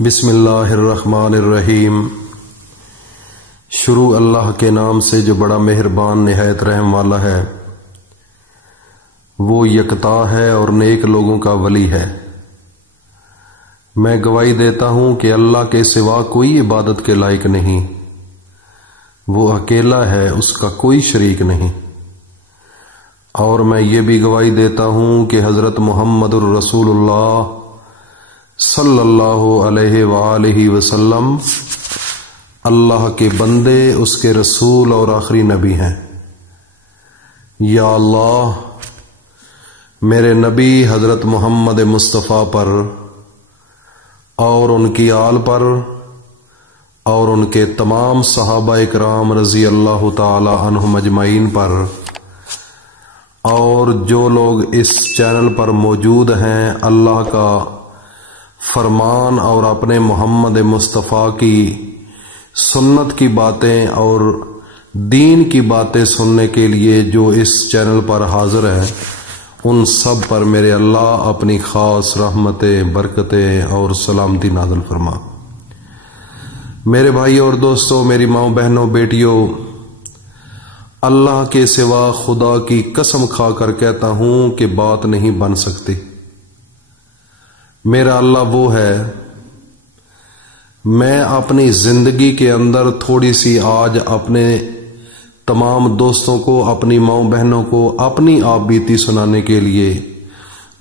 بسم اللہ الرحمن الرحیم۔ شروع اللہ کے نام سے جو بڑا مہربان نہایت رحم والا ہے۔ وہ یکتا ہے اور نیک لوگوں کا ولی ہے۔ میں گواہی دیتا ہوں کہ اللہ کے سوا کوئی عبادت کے لائق نہیں، وہ اکیلا ہے، اس کا کوئی شریک نہیں۔ اور میں یہ بھی گواہی دیتا ہوں کہ حضرت محمد الرسول اللہ صلی اللہ علیہ وآلہ وسلم اللہ کے بندے، اس کے رسول اور آخری نبی ہیں۔ یا اللہ میرے نبی حضرت محمد مصطفیٰ پر اور ان کی آل پر اور ان کے تمام صحابہ اکرام رضی اللہ تعالی عنہم اجمعین پر اور جو لوگ اس چینل پر موجود ہیں، اللہ کا فرمان اور اپنے محمد مصطفیٰ کی سنت کی باتیں اور دین کی باتیں سننے کے لیے جو اس چینل پر حاضر ہیں، ان سب پر میرے اللہ اپنی خاص رحمتیں، برکتیں اور سلامتی نازل فرما۔ میرے بھائی اور دوستوں، میری ماؤں، بہنوں، بیٹیوں، اللہ کے سوا خدا کی قسم کھا کر کہتا ہوں کہ بات نہیں بن سکتی۔ میرا اللہ وہ ہے، میں اپنی زندگی کے اندر تھوڑی سی آج اپنے تمام دوستوں کو، اپنی ماؤں بہنوں کو اپنی آپ بیتی سنانے کے لیے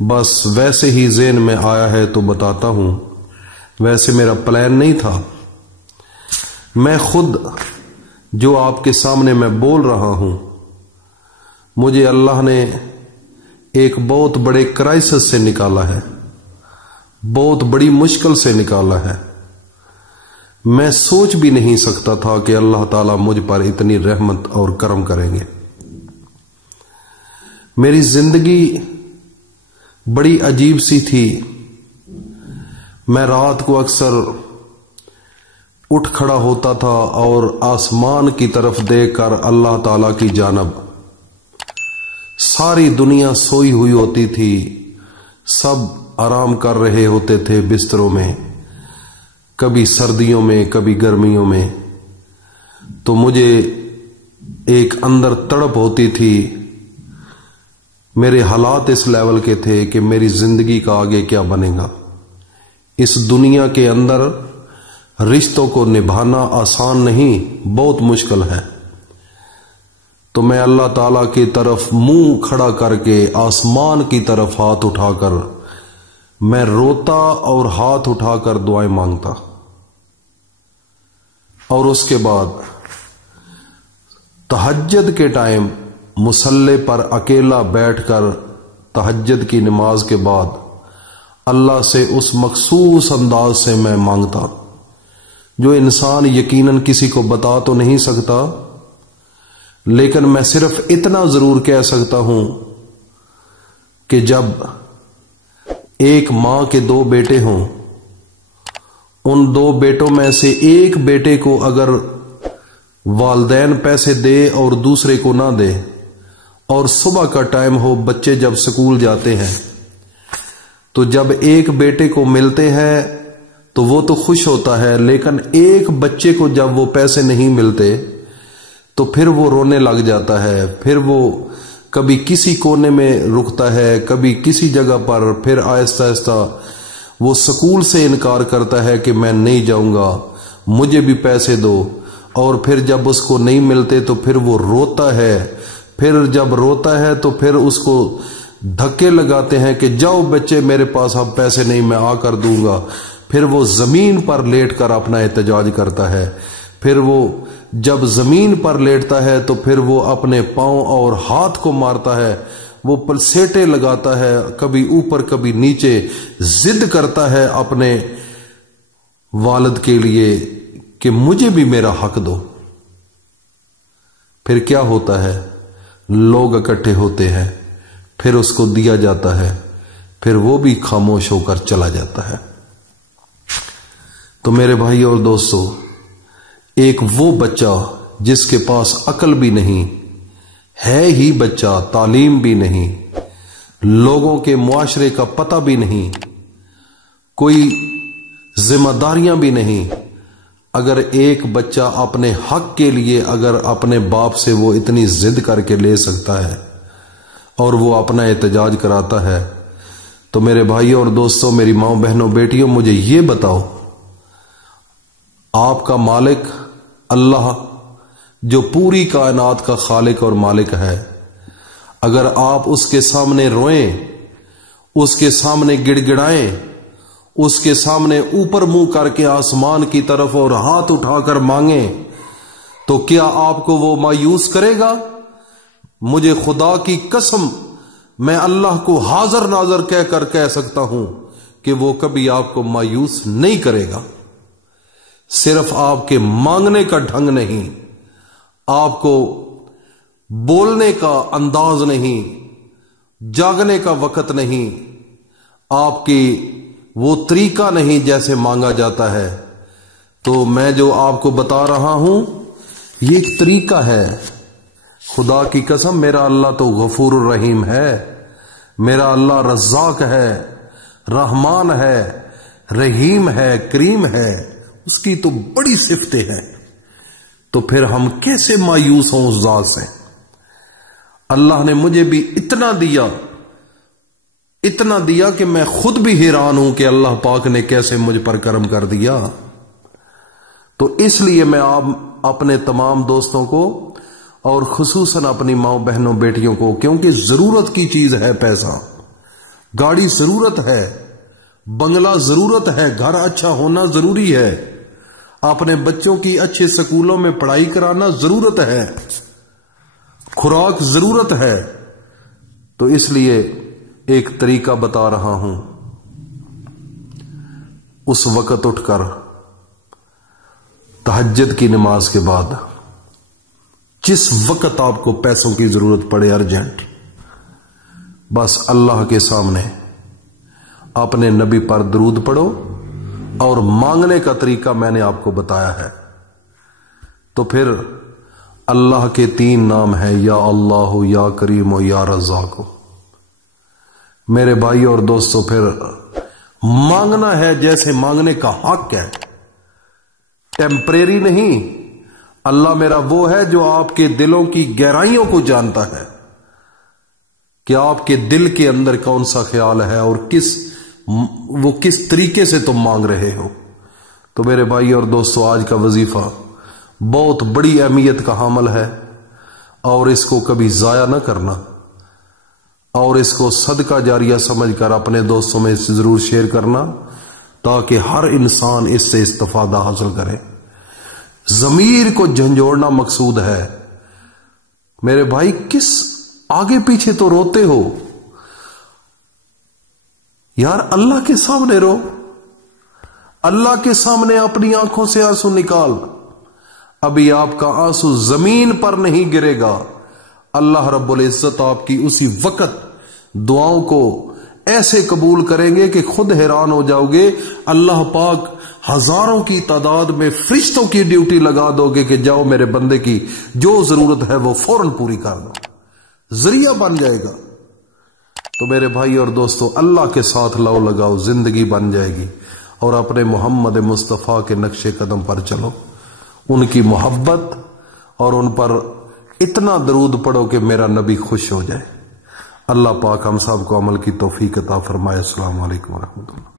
بس ویسے ہی ذہن میں آیا ہے تو بتاتا ہوں، ویسے میرا پلان نہیں تھا۔ میں خود جو آپ کے سامنے میں بول رہا ہوں، مجھے اللہ نے ایک بہت بڑے کرائسس سے نکالا ہے، بہت بڑی مشکل سے نکالا ہے۔ میں سوچ بھی نہیں سکتا تھا کہ اللہ تعالیٰ مجھ پر اتنی رحمت اور کرم کریں گے۔ میری زندگی بڑی عجیب سی تھی۔ میں رات کو اکثر اٹھ کھڑا ہوتا تھا اور آسمان کی طرف دیکھ کر اللہ تعالیٰ کی جانب، ساری دنیا سوئی ہوئی ہوتی تھی، سب آرام کر رہے ہوتے تھے بستروں میں، کبھی سردیوں میں کبھی گرمیوں میں، تو مجھے ایک اندر تڑپ ہوتی تھی۔ میرے حالات اس لیول کے تھے کہ میری زندگی کا آگے کیا بنے گا۔ اس دنیا کے اندر رشتوں کو نبھانا آسان نہیں، بہت مشکل ہے۔ تو میں اللہ تعالیٰ کی طرف منہ کھڑا کر کے آسمان کی طرف ہاتھ اٹھا کر میں روتا اور ہاتھ اٹھا کر دعائیں مانگتا، اور اس کے بعد تہجد کے ٹائم مصلی پر اکیلا بیٹھ کر تہجد کی نماز کے بعد اللہ سے اس مخصوص انداز سے میں مانگتا جو انسان یقیناً کسی کو بتا تو نہیں سکتا، لیکن میں صرف اتنا ضرور کہہ سکتا ہوں کہ جب ایک ماں کے دو بیٹے ہوں، ان دو بیٹوں میں سے ایک بیٹے کو اگر والدین پیسے دے اور دوسرے کو نہ دے، اور صبح کا ٹائم ہو، بچے جب سکول جاتے ہیں، تو جب ایک بیٹے کو ملتے ہیں تو وہ تو خوش ہوتا ہے، لیکن ایک بچے کو جب وہ پیسے نہیں ملتے تو پھر وہ رونے لگ جاتا ہے، پھر وہ کبھی کسی کونے میں رکتا ہے، کبھی کسی جگہ پر، پھر آہستہ آہستہ وہ سکول سے انکار کرتا ہے کہ میں نہیں جاؤں گا، مجھے بھی پیسے دو، اور پھر جب اس کو نہیں ملتے تو پھر وہ روتا ہے، پھر جب روتا ہے تو پھر اس کو دھکے لگاتے ہیں کہ جاؤ بچے میرے پاس اب پیسے نہیں، میں آ کر دوں گا۔ پھر وہ زمین پر لیٹ کر اپنا احتجاج کرتا ہے، پھر وہ جب زمین پر لیٹتا ہے تو پھر وہ اپنے پاؤں اور ہاتھ کو مارتا ہے، وہ پلسیٹے لگاتا ہے، کبھی اوپر کبھی نیچے، ضد کرتا ہے اپنے والد کے لیے کہ مجھے بھی میرا حق دو۔ پھر کیا ہوتا ہے؟ لوگ اکٹھے ہوتے ہیں، پھر اس کو دیا جاتا ہے، پھر وہ بھی خاموش ہو کر چلا جاتا ہے۔ تو میرے بھائی اور دوستو، ایک وہ بچہ جس کے پاس عقل بھی نہیں ہے، ہی بچہ، تعلیم بھی نہیں، لوگوں کے معاشرے کا پتہ بھی نہیں، کوئی ذمہ داریاں بھی نہیں. اگر ایک بچہ اپنے حق کے لیے اگر اپنے باپ سے وہ اتنی ضد کر کے لے سکتا ہے اور وہ اپنا احتجاج کراتا ہے، تو میرے بھائیوں اور دوستوں، میری ماؤں بہنوں بیٹیوں، مجھے یہ بتاؤ، آپ کا مالک اللہ جو پوری کائنات کا خالق اور مالک ہے، اگر آپ اس کے سامنے روئیں، اس کے سامنے گڑ گڑائیں، اس کے سامنے اوپر منہ کر کے آسمان کی طرف اور ہاتھ اٹھا کر مانگیں، تو کیا آپ کو وہ مایوس کرے گا؟ مجھے خدا کی قسم، میں اللہ کو حاضر ناظر کہہ سکتا ہوں کہ وہ کبھی آپ کو مایوس نہیں کرے گا. صرف آپ کے مانگنے کا ڈھنگ نہیں، آپ کو بولنے کا انداز نہیں، جاگنے کا وقت نہیں، آپ کی وہ طریقہ نہیں جیسے مانگا جاتا ہے. تو میں جو آپ کو بتا رہا ہوں یہ ایک طریقہ ہے. خدا کی قسم، میرا اللہ تو غفور الرحیم ہے، میرا اللہ رزاق ہے، رحمان ہے، رحیم ہے، کریم ہے، اس کی تو بڑی صفتیں ہیں. تو پھر ہم کیسے مایوس ہوں اس ذات سے؟ اللہ نے مجھے بھی اتنا دیا کہ میں خود بھی حیران ہوں کہ اللہ پاک نے کیسے مجھ پر کرم کر دیا. تو اس لیے میں آپ اپنے تمام دوستوں کو اور خصوصاً اپنی ماؤں بہنوں بیٹیوں کو، کیونکہ ضرورت کی چیز ہے، پیسہ، گاڑی ضرورت ہے، بنگلہ ضرورت ہے، گھر اچھا ہونا ضروری ہے، اپنے بچوں کی اچھے سکولوں میں پڑھائی کرانا ضرورت ہے، خوراک ضرورت ہے. تو اس لیے ایک طریقہ بتا رہا ہوں. اس وقت اٹھ کر تہجد کی نماز کے بعد جس وقت آپ کو پیسوں کی ضرورت پڑے ارجنٹ، بس اللہ کے سامنے اپنے نبی پر درود پڑھو، اور مانگنے کا طریقہ میں نے آپ کو بتایا ہے. تو پھر اللہ کے 3 نام ہیں، یا اللہ، یا کریم و یا رزاق. میرے بھائی اور دوستو، پھر مانگنا ہے جیسے مانگنے کا حق ہے، ٹیمپریری نہیں. اللہ میرا وہ ہے جو آپ کے دلوں کی گہرائیوں کو جانتا ہے کہ آپ کے دل کے اندر کون سا خیال ہے اور کس طریقے سے تم مانگ رہے ہو. تو میرے بھائی اور دوستو، آج کا وظیفہ بہت بڑی اہمیت کا حامل ہے، اور اس کو کبھی ضائع نہ کرنا، اور اس کو صدقہ جاریہ سمجھ کر اپنے دوستوں میں اسے ضرور شیئر کرنا، تاکہ ہر انسان اس سے استفادہ حاصل کرے. ضمیر کو جھنجھوڑنا مقصود ہے. میرے بھائی، کس آگے پیچھے تو روتے ہو یار، اللہ کے سامنے رو، اللہ کے سامنے اپنی آنکھوں سے آنسو نکال. ابھی آپ کا آنسو زمین پر نہیں گرے گا، اللہ رب العزت آپ کی اسی وقت دعاؤں کو ایسے قبول کریں گے کہ خود حیران ہو جاؤ گے. اللہ پاک ہزاروں کی تعداد میں فرشتوں کی ڈیوٹی لگا دو گے کہ جاؤ میرے بندے کی جو ضرورت ہے وہ فوراً پوری کر دو، ذریعہ بن جائے گا. تو میرے بھائی اور دوستو، اللہ کے ساتھ لو لگاؤ، زندگی بن جائے گی. اور اپنے محمد مصطفیٰ کے نقش قدم پر چلو، ان کی محبت اور ان پر اتنا درود پڑھو کہ میرا نبی خوش ہو جائے. اللہ پاک ہم سب کو عمل کی توفیق عطا فرمائے. السلام علیکم ورحمۃ اللہ.